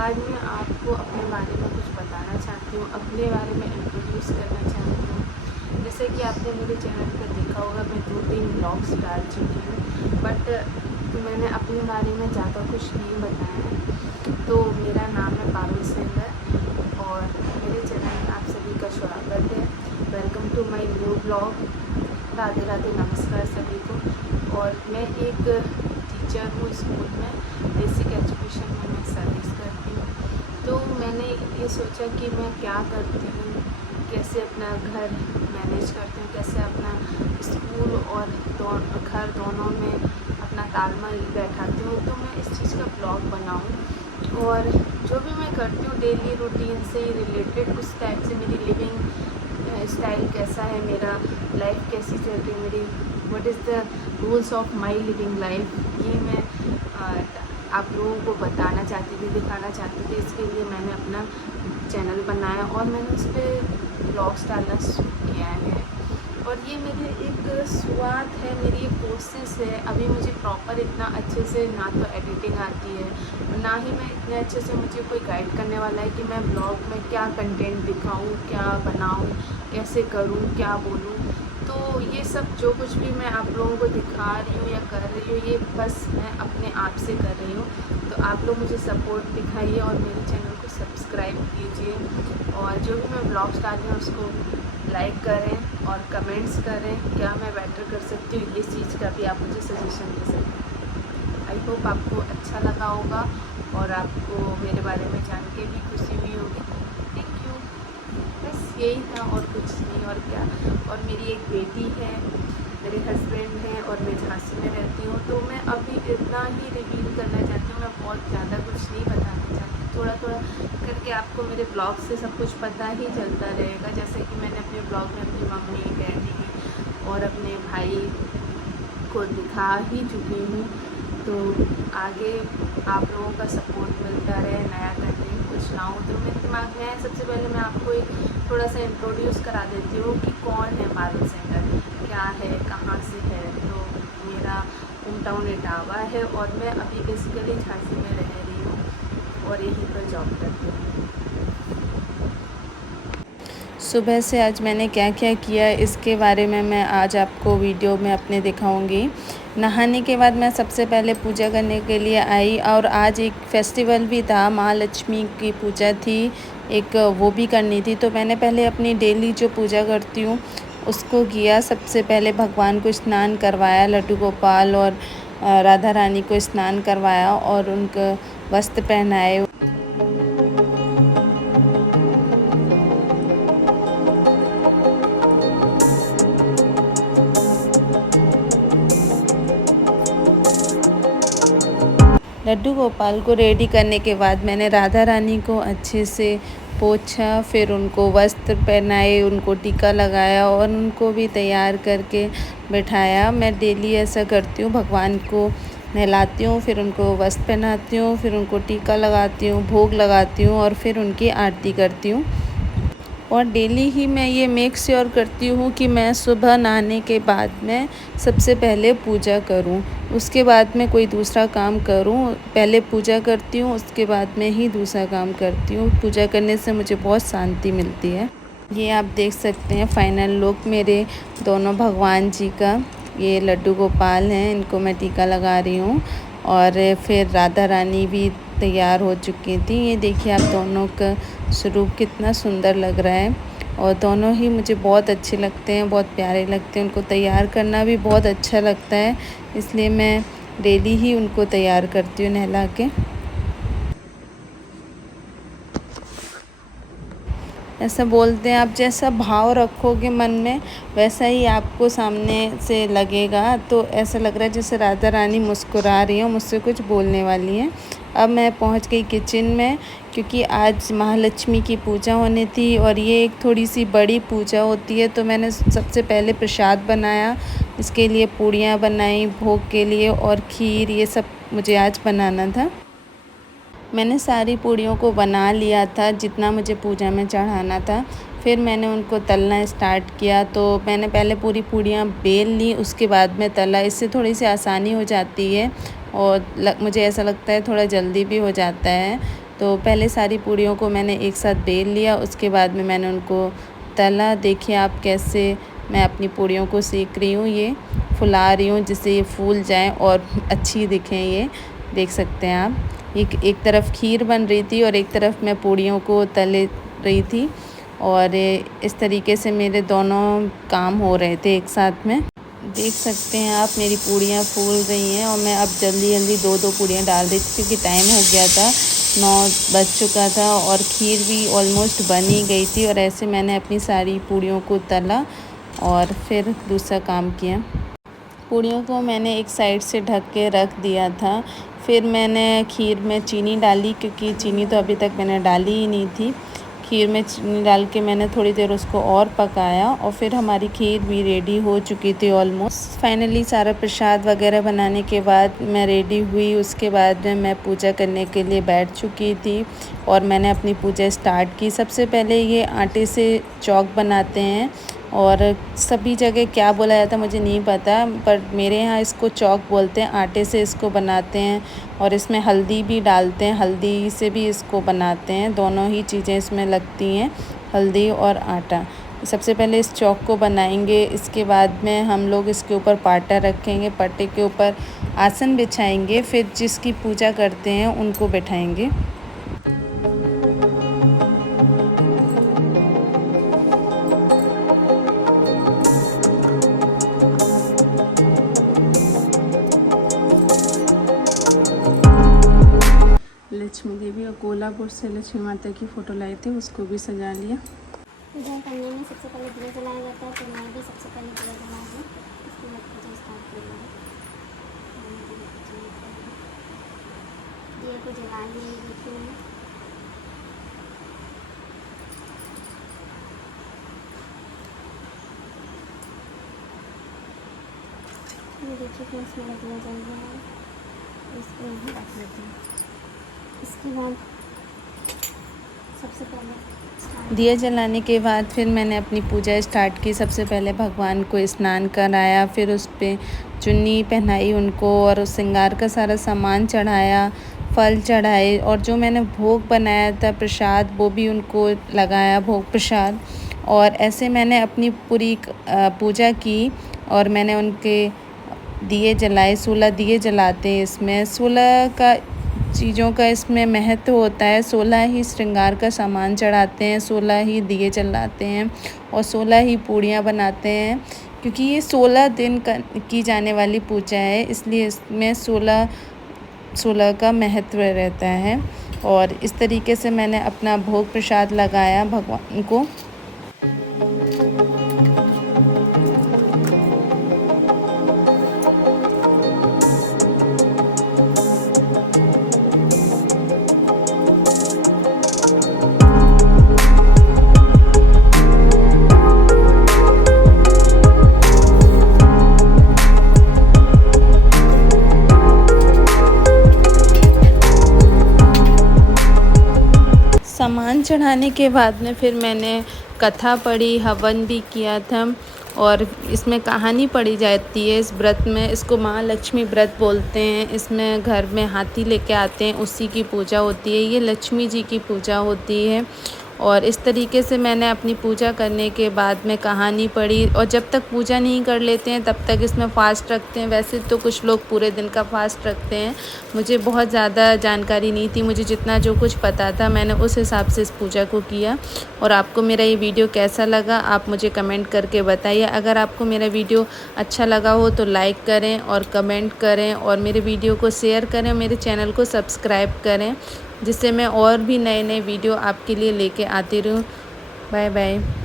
आज मैं आपको अपने बारे में कुछ बताना चाहती हूँ, अपने बारे में इंट्रोड्यूस करना चाहती हूँ। जैसे कि आपने मेरे चैनल पर देखा होगा, मैं 2-3 ब्लॉग्स डाल चुकी हूँ, बट मैंने अपने बारे में ज़्यादा कुछ नहीं बताया है। तो मेरा नाम है पारुल सेंगर और मेरे चैनल में आप सभी का स्वागत है। Welcome to my new blog. Radhe Radhe, नमस्कार सभी को। और मैं एक टीचर हूँ स्कूल में, बेसिक एजुकेशन में मैं सर्विस करती हूँ। तो मैंने ये सोचा कि मैं क्या करती हूँ, कैसे अपना घर मैनेज करती हूँ, कैसे अपना स्कूल और घर दोनों में अपना तालमेल बैठाती हूँ। तो मैं इस चीज़ का ब्लॉग बनाऊँ और जो भी मैं करती हूँ डेली रूटीन से रिलेटेड, उस टाइप से मेरी लिविंग स्टाइल कैसा है, मेरा लाइफ कैसी चल रही है, मेरी what is the rules of my living life, ये मैं आप लोगों को बताना चाहती थी, दिखाना चाहती थी। इसके लिए मैंने अपना चैनल बनाया और मैंने उस पर ब्लॉग्स डालना शुरू किया है। और ये मेरी एक शुरुआत है, मेरी एक कोशिश है। अभी मुझे प्रॉपर इतना अच्छे से ना तो एडिटिंग आती है, ना ही मैं इतने अच्छे से, मुझे कोई गाइड करने वाला है कि मैं ब्लॉग में क्या कंटेंट दिखाऊं, क्या बनाऊं, कैसे करूं, क्या बोलूं। तो ये सब जो कुछ भी मैं आप लोगों को दिखा रही हूँ या कर रही हूँ, ये बस मैं अपने आप से कर रही हूँ। तो आप लोग मुझे सपोर्ट दिखाइए और मेरे चैनल को सब्सक्राइब कीजिए। और जो भी मैं ब्लॉग्स डाल रही हूँ उसको लाइक करें और कमेंट्स करें, क्या मैं बेटर कर सकती हूँ, इस चीज़ का भी आप मुझे सजेशन दे सकते हैं। आई होप आपको अच्छा लगा होगा और आपको मेरे बारे में जान के भी खुशी हुई होगी। Thank you. बस यही था और कुछ नहीं, और क्या। और मेरी एक बेटी है, मेरे हस्बैंड हैं और मैं झांसी में रहती हूँ। तो मैं अभी इतना ही रिवील करना चाहती हूँ, मैं बहुत ज़्यादा कुछ नहीं बताना चाहती। थोड़ा थोड़ा करके आपको मेरे ब्लॉग से सब कुछ पता ही चलता रहेगा। जैसे कि मैंने अपने ब्लॉग में अपनी मम्मी, डैडी और अपने भाई को दिखा ही चुकी हूँ। तो आगे आप लोगों का सपोर्ट मिलता रहे, नया कंटेंट कुछ लाऊँ तो मेरे दिमाग में है। सबसे पहले मैं आपको एक थोड़ा सा इंट्रोड्यूस करा देती हूँ कि कौन है पारुल सेंगर, क्या है, कहाँ से है। तो मेरा होम टाउन इटावा है और मैं अभी बेसिकली झांसी में रह रही हूँ और यहीं पर जॉब करती हूँ। सुबह से आज मैंने क्या क्या किया इसके बारे में मैं आज आपको वीडियो में अपने दिखाऊंगी। नहाने के बाद मैं सबसे पहले पूजा करने के लिए आई और आज एक फेस्टिवल भी था, महालक्ष्मी की पूजा थी एक, वो भी करनी थी। तो मैंने पहले अपनी डेली जो पूजा करती हूँ उसको किया। सबसे पहले भगवान को स्नान करवाया, लड्डू गोपाल और राधा रानी को स्नान करवाया और उनको वस्त्र पहनाए। लड्डू गोपाल को रेडी करने के बाद मैंने राधा रानी को अच्छे से पोंछा, फिर उनको वस्त्र पहनाए, उनको टीका लगाया और उनको भी तैयार करके बिठाया। मैं डेली ऐसा करती हूँ, भगवान को नहलाती हूँ, फिर उनको वस्त्र पहनाती हूँ, फिर उनको टीका लगाती हूँ, भोग लगाती हूँ और फिर उनकी आरती करती हूँ। और डेली ही मैं ये मेक श्योर करती हूँ कि मैं सुबह नहाने के बाद में सबसे पहले पूजा करूँ, उसके बाद में कोई दूसरा काम करूँ। पहले पूजा करती हूँ, उसके बाद में ही दूसरा काम करती हूँ। पूजा करने से मुझे बहुत शांति मिलती है। ये आप देख सकते हैं फाइनल लुक मेरे दोनों भगवान जी का। ये लड्डू गोपाल हैं, इनको मैं टीका लगा रही हूँ और फिर राधा रानी भी तैयार हो चुकी थी। ये देखिए आप दोनों का स्वरूप कितना सुंदर लग रहा है और दोनों ही मुझे बहुत अच्छे लगते हैं, बहुत प्यारे लगते हैं। उनको तैयार करना भी बहुत अच्छा लगता है, इसलिए मैं डेली ही उनको तैयार करती हूँ नहला के। ऐसा बोलते हैं आप जैसा भाव रखोगे मन में वैसा ही आपको सामने से लगेगा। तो ऐसा लग रहा है जैसे राधा रानी मुस्कुरा रही हैं, मुझसे कुछ बोलने वाली हैं। अब मैं पहुंच गई किचन में, क्योंकि आज महालक्ष्मी की पूजा होनी थी और ये एक थोड़ी सी बड़ी पूजा होती है। तो मैंने सबसे पहले प्रसाद बनाया, इसके लिए पूड़ियाँ बनाई भोग के लिए और खीर, ये सब मुझे आज बनाना था। मैंने सारी पूड़ियों को बना लिया था जितना मुझे पूजा में चढ़ाना था। फिर मैंने उनको तलना स्टार्ट किया। तो मैंने पहले पूरी पूड़ियाँ बेल ली, उसके बाद में तला। इससे थोड़ी सी आसानी हो जाती है और मुझे ऐसा लगता है थोड़ा जल्दी भी हो जाता है। तो पहले सारी पूड़ियों को मैंने एक साथ बेल लिया, उसके बाद में मैंने उनको तला। देखिए आप कैसे मैं अपनी पूड़ियों को सेक रही हूँ, ये फुला रही हूँ जिससे ये फूल जाएं और अच्छी दिखें। ये देख सकते हैं आप, एक तरफ खीर बन रही थी और एक तरफ मैं पूड़ियों को तले रही थी, और इस तरीके से मेरे दोनों काम हो रहे थे एक साथ में। देख सकते हैं आप मेरी पूड़ियाँ फूल रही हैं, और मैं अब जल्दी जल्दी 2-2 पूड़ियाँ डाल रही थी क्योंकि टाइम हो गया था, 9 बज चुका था और खीर भी ऑलमोस्ट बन ही गई थी। और ऐसे मैंने अपनी सारी पूड़ियों को तला और फिर दूसरा काम किया। पूड़ियों को मैंने एक साइड से ढक के रख दिया था। फिर मैंने खीर में चीनी डाली, क्योंकि चीनी तो अभी तक मैंने डाली ही नहीं थी। खीर में चीनी डाल के मैंने थोड़ी देर उसको और पकाया, और फिर हमारी खीर भी रेडी हो चुकी थी ऑलमोस्ट। फाइनली सारा प्रसाद वगैरह बनाने के बाद मैं रेडी हुई। उसके बाद में मैं पूजा करने के लिए बैठ चुकी थी और मैंने अपनी पूजा स्टार्ट की। सबसे पहले ये आटे से चौक बनाते हैं, और सभी जगह क्या बोला जाता है मुझे नहीं पता, पर मेरे यहाँ इसको चौक बोलते हैं। आटे से इसको बनाते हैं और इसमें हल्दी भी डालते हैं, हल्दी से भी इसको बनाते हैं। दोनों ही चीज़ें इसमें लगती हैं, हल्दी और आटा। सबसे पहले इस चौक को बनाएंगे, इसके बाद में हम लोग इसके ऊपर पाटा रखेंगे, पट्टे के ऊपर आसन बिछाएंगे, फिर जिसकी पूजा करते हैं उनको बैठाएंगे। लक्ष्मी देवी और कोल्हापुर से लक्ष्मी माता की फ़ोटो लाए थे, उसको भी सजा लिया। पूजा करने में सबसे पहले दिया जलाया जाता है, तो मैं भी सबसे पहले दिया जला दूँ, इसके बाद पूजा स्टार्ट करूँगी। दिए को जला लिए देखिए, देखिए फ्रेंड्स मेरा दिया जल गया है, इसको यहीं रख लेते हैं। इसके बाद सबसे पहले दिए जलाने के बाद फिर मैंने अपनी पूजा स्टार्ट की। सबसे पहले भगवान को स्नान कराया, फिर उस पर चुन्नी पहनाई उनको, और उस श्रृंगार का सारा सामान चढ़ाया, फल चढ़ाए, और जो मैंने भोग बनाया था प्रसाद वो भी उनको लगाया, भोग प्रसाद। और ऐसे मैंने अपनी पूरी पूजा की, और मैंने उनके दिए जलाए। 16 दिए जलाते हैं इसमें, 16 का चीज़ों का इसमें महत्व होता है। 16 ही श्रृंगार का सामान चढ़ाते हैं, 16 ही दिए जलाते हैं, और 16 ही पूड़ियाँ बनाते हैं, क्योंकि ये 16 दिन की जाने वाली पूजा है, इसलिए इसमें 16 का महत्व रहता है। और इस तरीके से मैंने अपना भोग प्रसाद लगाया भगवान को। सामान चढ़ाने के बाद में फिर मैंने कथा पढ़ी, हवन भी किया था, और इसमें कहानी पढ़ी जाती है इस व्रत में। इसको महालक्ष्मी व्रत बोलते हैं। इसमें घर में हाथी लेके आते हैं, उसी की पूजा होती है। ये लक्ष्मी जी की पूजा होती है। और इस तरीके से मैंने अपनी पूजा करने के बाद में कहानी पढ़ी, और जब तक पूजा नहीं कर लेते हैं तब तक इसमें फ़ास्ट रखते हैं। वैसे तो कुछ लोग पूरे दिन का फ़ास्ट रखते हैं, मुझे बहुत ज़्यादा जानकारी नहीं थी, मुझे जितना जो कुछ पता था मैंने उस हिसाब से इस पूजा को किया। और आपको मेरा ये वीडियो कैसा लगा आप मुझे कमेंट करके बताइए। अगर आपको मेरा वीडियो अच्छा लगा हो तो लाइक करें और कमेंट करें, और मेरे वीडियो को शेयर करें, मेरे चैनल को सब्सक्राइब करें, जिससे मैं और भी नए नए वीडियो आपके लिए लेके आती रहूँ। Bye bye.